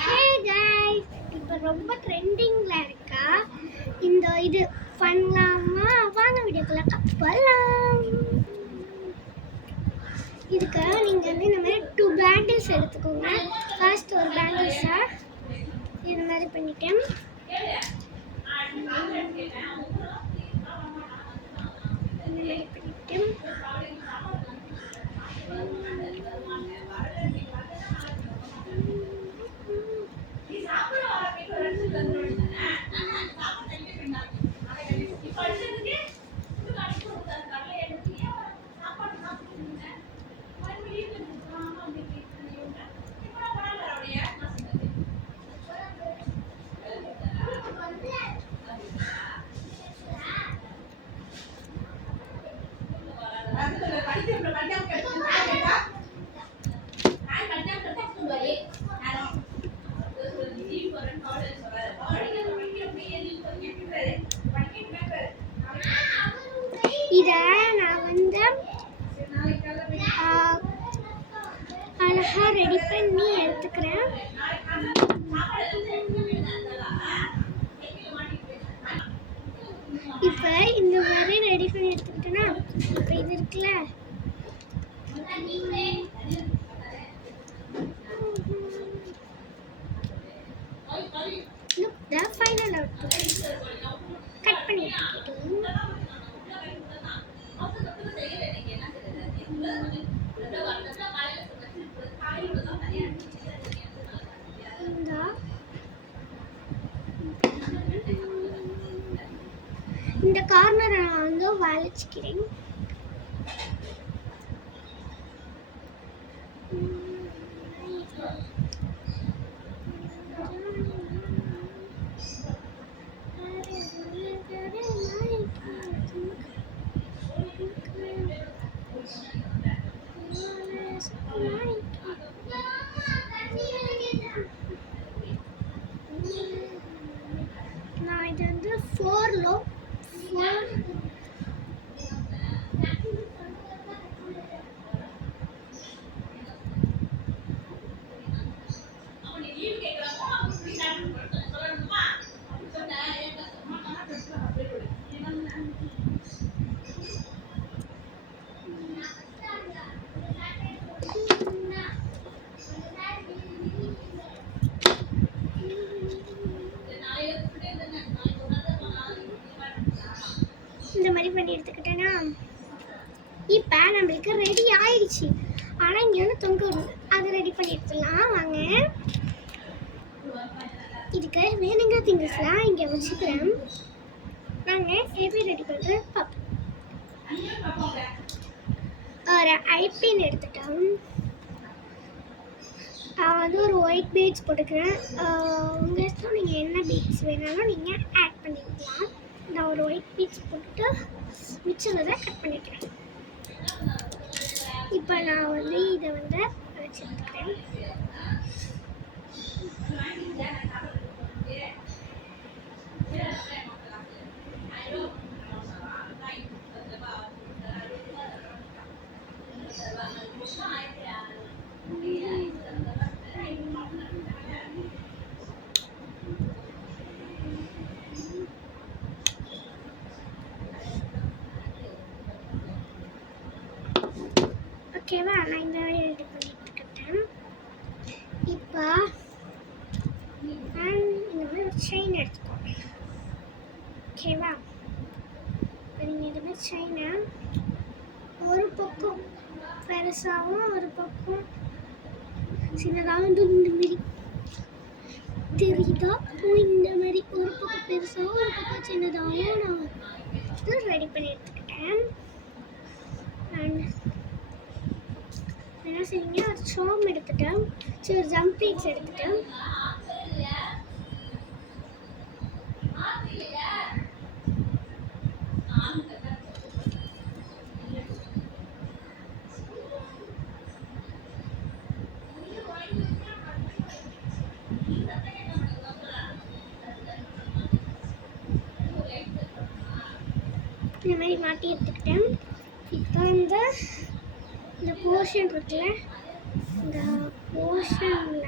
ஹே guys, இப்போ ரொம்ப ட்ரெண்டிங்ல இருக்கா இந்த இது பண்ணலாமா? வாங்க வீடியோக்குள்ள போகலாம். இதுக்கு நீங்க வந்து இந்த மாதிரி 2 பேங்கிள்ஸ் எடுத்துக்கோங்க. ஃபர்ஸ்ட் ஒரு பேங்கிள்ஸா இது மாதிரி பண்ணிட்டேன். இதை நான் வந்து அழகா ரெடி பண்ணி எடுத்துக்கிறேன். இப்போ இந்த மாதிரி ரெடி பண்ணி எடுத்துக்கிட்டேன்னா இப்போ இது இருக்குல்ல, ஃபைனல் கட் பண்ணி இந்த கார்னரை நான் வந்து வளைச்சிக்கிறேன். நான் இது வந்து 4 இந்த மாதிரி பண்ணி எடுத்துக்கிட்டேன்னா இப்போ நம்மளுக்கு ரெடி ஆயிடுச்சு. ஆனால் இங்கே வந்து தொங்க விடும், அதை ரெடி பண்ணி எடுத்துடலாம். வாங்க, இதுக்கு வேணுங்கிற திங்ஸ்லாம் இங்கே வச்சுக்கிறேன். நாங்கள் எப்படி ரெடி பண்ணுறது பார்ப்போம். ஒரு ஐபின் எடுத்துட்டோம். வந்து ஒரு ஒயிட் பீட்ஸ் போட்டுக்கிறேன். உங்கள் இஷ்டம், நீங்கள் என்ன பீட்ஸ் வேணாலும் நீங்கள் ஆட் பண்ணிக்கலாம். நான் ஒரு ஒயிட் பீட்ஸ் போட்டுட்டு மிச்சத்தை கட் பண்ணிக்கிறேன். இப்போ நான் வந்து இதை வந்து வச்சுருக்கிறேன். ஓகேவா, நான் இந்த மாதிரி ரெடி பண்ணிட்டுக்கிட்டேன். இப்போ நான் இந்த மாதிரி ஒரு செயின் எடுத்துக்கோங்க. ஓகேவா, நீங்கள் இந்த மாதிரி செயினை ஒரு பக்கம் பெருசாகவும் ஒரு பக்கம் சின்னதாகவும் இந்த மாதிரி தெரியுதா? இந்த மாதிரி ஒரு பக்கம் பெருசாகவும் ஒரு பக்கம் சின்னதாகவும் நான் ரெடி பண்ணி எடுத்துக்கிட்டேன். என்ன செய்யுங்க, ஒரு சோம் எடுத்துட்டேன், சரி ஜம்பிங்ஸ் எடுத்துட்டேன். இந்த மாதிரி மாட்டி எடுத்துக்கிட்டேன். இப்போ இந்த போர்ஷன் இருக்குல்ல, இந்த போர்ஷனில்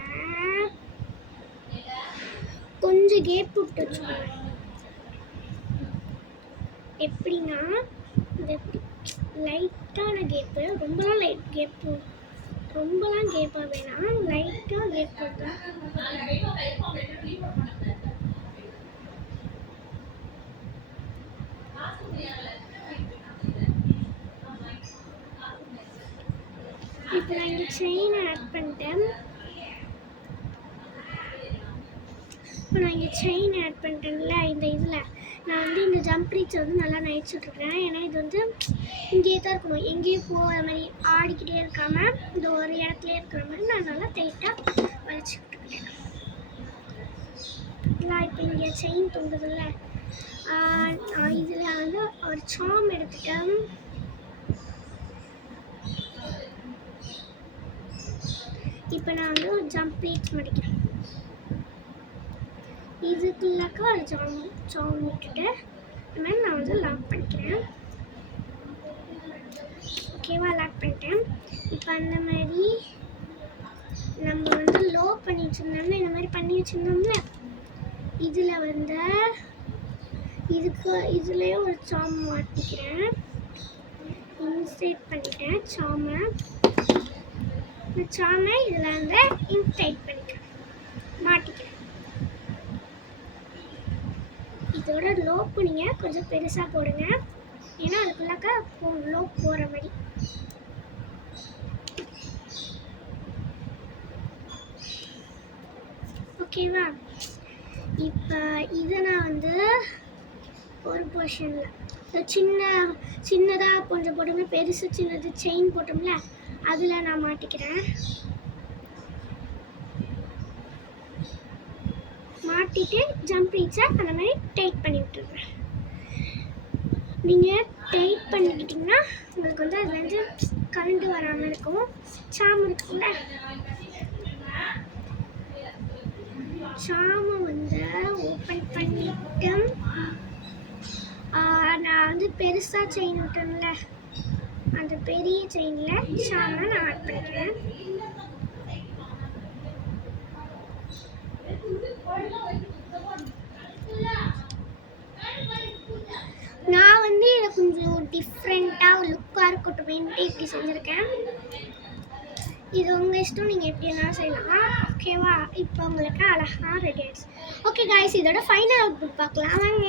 கொஞ்சம் கேப் விட்டு வச்சுக்கோங்க. எப்படின்னா இந்த லைட்டான கேப்பு, ரொம்பலாம் கேப்பாக வேணாம், லைட்டாக கேப் போட்டேன். இப்போ நான் இங்கே செயின் ஆட் பண்ணிட்டேன். இந்த இதில் நான் வந்து இந்த ஜம்ப் ரீச் வந்து நல்லா நைச்சிட்ருக்கேன். ஏன்னா இது வந்து இங்கேயே தான் இருக்கணும், எங்கேயும் போகிற மாதிரி ஆடிக்கிட்டே இருக்காமல் இந்த ஒரு இடத்துலேயே இருக்கிற மாதிரி நான் நல்லா டைட்டாக வளைச்சிக்கிட்டுருக்கேன். இப்போ இங்கே செயின் தொங்குதில்ல, இதில் வந்து ஒரு சாம் எடுத்துட்டேன். இப்போ நான் வந்து ஒரு ஜம்ப் ரீச் மடிக்கிறேன். இதுக்குள்ளாக்க ஒரு சாம் விட்டுட்டு இந்த மாதிரி நான் வந்து லாக் பண்ணிக்கிறேன். ஓகேவா, லாக் பண்ணிட்டேன். இப்போ அந்த மாதிரி நம்ம வந்து லோ பண்ணி வச்சுருந்தோம்னா இந்த மாதிரி பண்ணி வச்சுருந்தோம்ல, இதில் வந்து இதுலேயே ஒரு சாம் மாட்டிக்கிறேன். இன்சர்ட் பண்ணிட்டேன் சாமை. இந்த சாமை இதில் வந்து இன்சர்ட் பண்ணிக்கிறேன், மாட்டிக்கிறேன். இதோட லோப்பு நீங்கள் கொஞ்சம் பெருசாக போடுங்க, ஏன்னா அதுக்குள்ளாக்க லோப் போகிற மாதிரி. ஓகேவா, இப்போ இதை நான் வந்து ஒரு போர்ஷனில் சின்னதாக கொஞ்சம் போட்டோம்னா பெருசு சின்னது செயின் போட்டோம்ல, அதில் நான் மாட்டிக்கிறேன். மாட்டிட்டு ஜம்ப் ரீச்சை அந்த மாதிரி டைட் பண்ணி விட்டுருவேன். நீங்கள் டைட் பண்ணிக்கிட்டிங்கன்னா உங்களுக்கு வந்து அதுலேருந்து கரண்ட் வராமல் இருக்கும். சாம் இருக்குல்ல, சாமை வந்து ஓப்பன் பண்ணிவிட்டு நான் வந்து பெருசாக செயின் விட்டேன்ல, அந்த பெரிய செயினில் சாமை நான் ஆட் பண்ணிக்கிறேன். நான் வந்து இதை கொஞ்சம் டிஃப்ரெண்ட்டாக லுக்காக இருக்கட்டும்ட்டு இப்படி செஞ்சுருக்கேன். இது உங்கள் இஷ்டம், நீங்கள் எப்படி வேணாலும் செய்யலாம். ஓகேவா, இப்போ உங்களுக்கு அழகாக ரெடி ஆகிடுச்சு. ஓகே காய்ஸ், இதோட ஃபைனல் அவுட்புட் பார்க்கலாம் வாங்க.